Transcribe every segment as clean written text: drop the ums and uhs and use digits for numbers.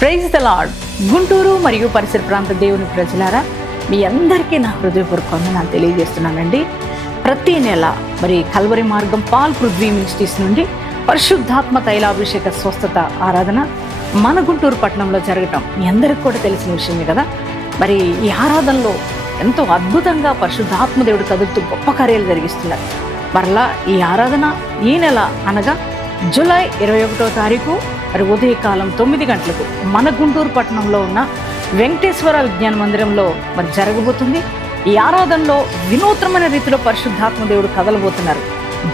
Praise the lord. Guntur మరియు పరిసర ప్రాంత దేవుని ప్రజలారా, మీ అందరికీ నా హృదయపూర్వక వందనాలు తెలియజేస్తున్నానండి. ప్రతి నెల మరి కల్వరి మార్గం పాల్ పృథ్వీ మినిస్ట్రీస్ నుండి పరిశుద్ధాత్మ తైలాభిషేక స్వస్థత ఆరాధన మన గుంటూరు పట్టణంలో జరగటం మీ అందరికి కూడా తెలిసిన విషయమే కదా. మరి ఈ ఆరాధనలో ఎంతో అద్భుతంగా పరిశుద్ధాత్మ దేవుడు కదులుతూ గొప్ప కార్యాలు జరిగిస్తున్నారు. మరలా ఈ ఆరాధన ఈ నెల అనగా జూలై 21వ తారీఖు మరి ఉదయకాలం 9 గంటలకు మన గుంటూరు పట్టణంలో ఉన్న వెంకటేశ్వర విజ్ఞాన మందిరంలో మరి జరగబోతుంది. ఈ ఆరాధనలో వినూత్నమైన రీతిలో పరిశుద్ధాత్మ దేవుడు కదలబోతున్నారు.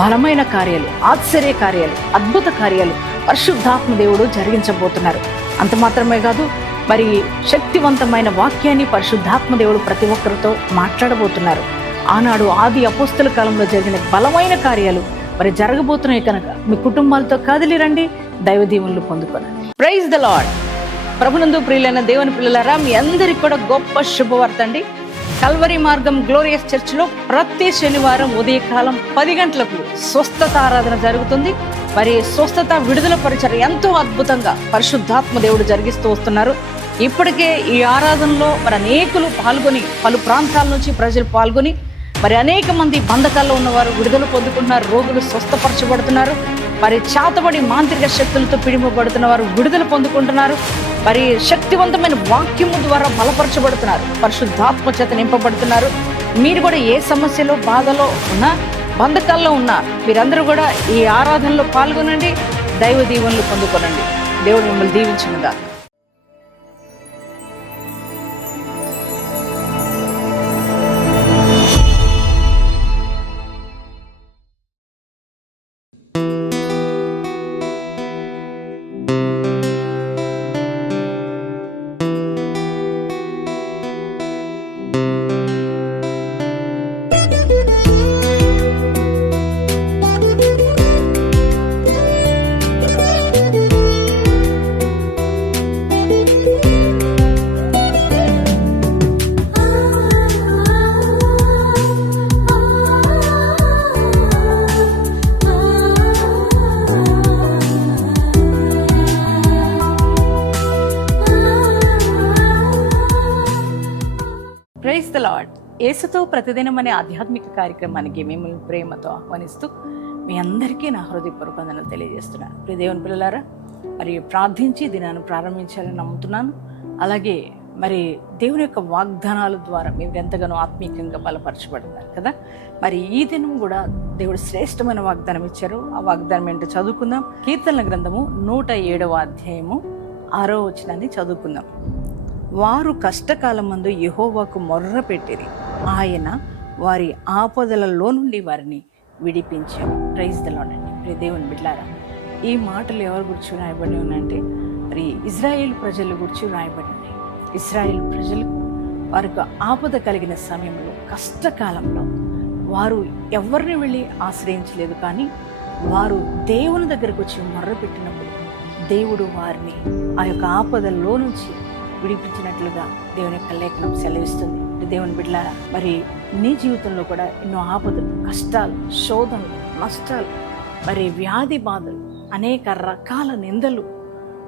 బలమైన కార్యాలు, ఆశ్చర్య కార్యాలు, అద్భుత కార్యాలు పరిశుద్ధాత్మ దేవుడు జరిగించబోతున్నారు. అంత మాత్రమే కాదు, మరి శక్తివంతమైన వాక్యాన్ని పరిశుద్ధాత్మ దేవుడు ప్రతి ఒక్కరితో మాట్లాడబోతున్నారు. ఆనాడు ఆది అపోస్తల కాలంలో జరిగిన బలమైన కార్యాలు మరి జరగబోతున్నాయి కనుక మీ కుటుంబాలతో కదిలి రండి, దైవ దీవెనలు పొందుకోనండి. Praise the lord. ప్రభునందు ప్రియులైన దేవుని పిల్లలారా, మీ అందరికి కూడా గొప్ప శుభవార్త అండి. కల్వరి మార్గం గ్లోరియస్ చర్చిలో ప్రతి శనివారం ఉదయకాలం 10 గంటలకు స్వస్థత ఆరాధన జరుగుతుంది. మరి స్వస్థత విడుదల పరిచయం ఎంతో అద్భుతంగా పరిశుద్ధాత్మ దేవుడు జరిగిస్తూ వస్తున్నారు. ఇప్పటికే ఈ ఆరాధనలో మరి అనేకులు పాల్గొని, పలు ప్రాంతాల నుంచి ప్రజలు పాల్గొని మరి అనేక మంది బంధకాల్లో ఉన్నవారు విడుదల పొందుకుంటున్నారు, రోగులు స్వస్థపరచబడుతున్నారు. మరి చేతబడి మాంత్రిక శక్తులతో పిడిమబడుతున్న వారు విడుదల పొందుకుంటున్నారు. మరి శక్తివంతమైన వాక్యము ద్వారా బలపరచబడుతున్నారు, పరిశుద్ధాత్మ చేత నింపబడుతున్నారు. మీరు కూడా ఏ సమస్యలో, బాధలో ఉన్నా, బంధకాల్లో ఉన్నా మీరందరూ కూడా ఈ ఆరాధనలో పాల్గొనండి, దైవ దీవెనలు పొందుకోనండి. దేవుడు మిమ్మల్ని దీవించునుగా. Praise the lord. యేసుతో ప్రతిదినం అనే ఆధ్యాత్మిక కార్యక్రమానికి మిమ్మల్ని ప్రేమతో ఆహ్వానిస్తూ మీ అందరికీ నా హృదయపూర్వక వందనాలు తెలియజేస్తున్నాను. ప్రియ దేవుని పిల్లలారా, మరి ప్రార్థించి దినాన్ని ప్రారంభించాలని నమ్ముతున్నాను. అలాగే మరి దేవుని యొక్క వాగ్దానాల ద్వారా మీరు ఎంతగానో ఆత్మీయంగా బలపరచబడుతున్నారు కదా. మరి ఈ దినం కూడా దేవుడు శ్రేష్టమైన వాగ్దానం ఇచ్చారు. ఆ వాగ్దానం ఏంటో చదువుకుందాం. కీర్తనల గ్రంథము 107వ అధ్యాయము 6వ వచనాన్ని చదువుకుందాం. వారు కష్టకాలమందు యెహోవాకు మొర్ర పెట్టిరి, ఆయన వారి ఆపదలలో నుండి వారిని విడిపించారు. ప్రైజ్ ద లార్డ్ అండి. ప్రియ దేవుని బిడ్డలారా, ఈ మాటలు ఎవరి గురించి రాయబడి ఉన్నాయంటే మరి ఇజ్రాయేల్ ప్రజల గురించి రాయబడి ఉన్నాయి. ఇజ్రాయేల్ ప్రజలకు వారికి ఆపద కలిగిన సమయంలో, కష్టకాలంలో వారు ఎవరిని వెళ్ళి ఆశ్రయించలేదు. కానీ వారు దేవుని దగ్గరకు వచ్చి మొర్ర పెట్టినప్పుడు దేవుడు వారిని ఆ యొక్క ఆపదల్లో నుంచి విడిపించినట్లుగా దేవుని యొక్క లేఖనం సెలవిస్తుంది. దేవుని బిడ్డలారా, మరి నీ జీవితంలో కూడా ఎన్నో ఆపదలు, కష్టాలు, శోధనలు, నష్టాలు, మరి వ్యాధి బాధలు, అనేక రకాల నిందలు,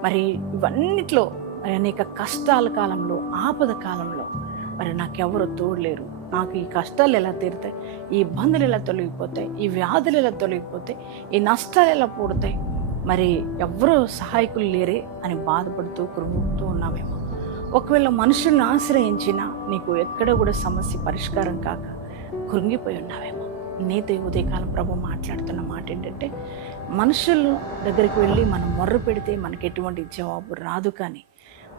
మరి ఇవన్నిట్లో మరి అనేక కష్టాల కాలంలో, ఆపద కాలంలో మరి నాకెవరో తోడలేరు, నాకు ఈ కష్టాలు ఎలా తీరుతాయి, ఈ ఇబ్బందులు ఎలా తొలగిపోతాయి, ఈ వ్యాధులు ఎలా తొలగిపోతాయి, ఈ నష్టాలు ఎలా పూడతాయి, మరి ఎవరో సహాయకులు లేరే అని బాధపడుతూ కృంగుతూ ఉన్నామేమో. ఒకవేళ మనుషులను ఆశ్రయించినా నీకు ఎక్కడ కూడా సమస్య పరిష్కారం కాక కృంగిపోయి ఉన్నావేమో. నీతో ఉదయకాలం ప్రభు మాట్లాడుతున్న మాట ఏంటంటే, మనుషుల దగ్గరికి వెళ్ళి మనం మొర్ర పెడితే మనకి ఎటువంటి జవాబు రాదు. కానీ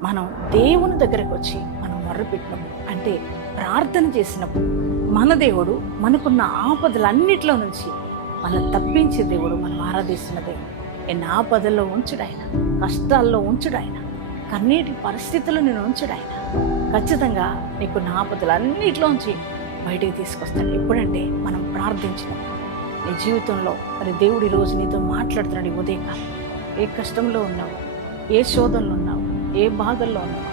మనం దేవుని దగ్గరకు వచ్చి మనం మొర్ర పెట్టినప్పుడు, అంటే ప్రార్థన చేసినప్పుడు, మన దేవుడు మనకున్న ఆపదలన్నిటిలో నుంచి మనం తప్పించే దేవుడు, మనం ఆరాధిస్తున్న దేవుడు. ఎన్ని ఆపదల్లో ఉంచుడు ఆయన, కష్టాల్లో ఉంచుడు ఆయన, కన్నీటి పరిస్థితులు నేను ఉంచుడు ఆయన. ఖచ్చితంగా నీకు నా ఆపదలన్నిటిలోంచి బయటికి తీసుకొస్తాడు. ఎప్పుడంటే మనం ప్రార్థించినప్పుడు. నీ జీవితంలో మరి దేవుడు ఈరోజు నీతో మాట్లాడుతున్నాడు. ఈ ఉదయకాలం ఏ కష్టంలో ఉన్నావు, ఏ శోధనలో ఉన్నావు, ఏ బాధల్లో ఉన్నావు,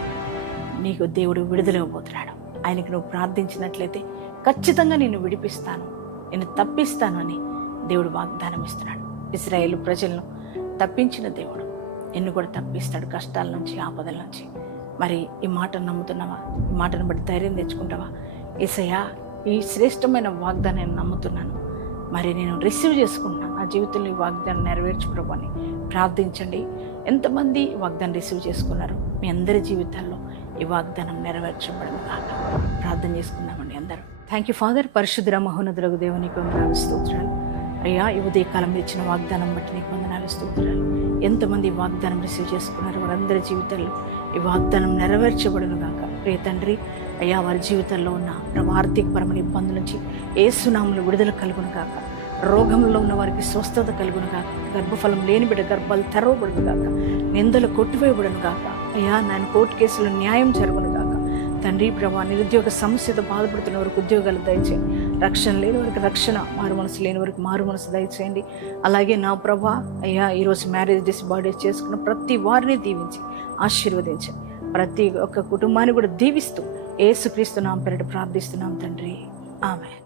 నీకు దేవుడు విడుదల ఇవ్వబోతున్నాడు. ఆయనకి నువ్వు ప్రార్థించినట్లయితే ఖచ్చితంగా నేను విడిపిస్తాను, నేను తప్పిస్తాను అని దేవుడు వాగ్దానం ఇస్తున్నాడు. ఇశ్రాయేలు ప్రజలను తప్పించిన దేవుడు నిన్ను కూడా తప్పిస్తాడు కష్టాల నుంచి, ఆపదల నుంచి. మరి ఈ మాటను నమ్ముతున్నావా? ఈ మాటను బట్టి ధైర్యం తెచ్చుకుంటావా? యేసయ్యా, ఈ శ్రేష్టమైన వాగ్దానాన్ని నమ్ముతున్నాను, మరి నేను రిసీవ్ చేసుకుంటున్నాను, నా జీవితంలో ఈ వాగ్దానం నెరవేర్చు ప్రభు అని ప్రార్థించండి. ఎంతమంది ఈ వాగ్దానం రిసీవ్ చేసుకున్నారు? మీ అందరి జీవితాల్లో ఈ వాగ్దానం నెరవేర్చబడను కాక. ప్రార్థన చేసుకుందామండి అందరూ. Thank you father. పరిశుద్ధ మహోన్నతులకు దేవునికి వందనాలు, స్తోత్రాలు. అయ్యా, ఈ ఉదయకాలం ఇచ్చిన వాగ్దానం బట్టి నీకు వందనాలు, స్తోత్రాలు. ఎంతమంది ఈ వాగ్దానం రిసీవ్ చేసుకున్నారు, వారందరి జీవితాల్లో ఈ వాగ్దానం నెరవేర్చబడును గాక. ప్రియ తండ్రి, అయ్యా, వారి జీవితాల్లో ఉన్న ఆర్థికపరమైన ఇబ్బందుల నుంచి యేసునామములో విడుదల కలుగును గాక. రోగంలో ఉన్న వారికి స్వస్థత కలుగును గాక. గర్భఫలం లేని బిడ్డ గర్భాలు తెరవబడును గాక. నిందలు కొట్టివేయబడును గాక. అయ్యా, నేను కోర్టు కేసులో న్యాయం జరుగును గాక. తండ్రి ప్రభా, నిరుద్యోగ సమస్యతో బాధపడుతున్న వారికి ఉద్యోగాలు దయచేయండి. రక్షణ లేని వారికి రక్షణ, మారు మనసు లేని వారికి మారు మనసు దయచేయండి. అలాగే నా ప్రభా, అయ్యా, ఈరోజు మ్యారేజ్ బర్త్డేస్ చేసుకున్న ప్రతి వారిని దీవించి ఆశీర్వదించండి. ప్రతి ఒక్క కుటుంబాన్ని కూడా దీవిస్తూ యేసుక్రీస్తు నామమున ప్రార్థిస్తున్నాం తండ్రి. ఆమేన్.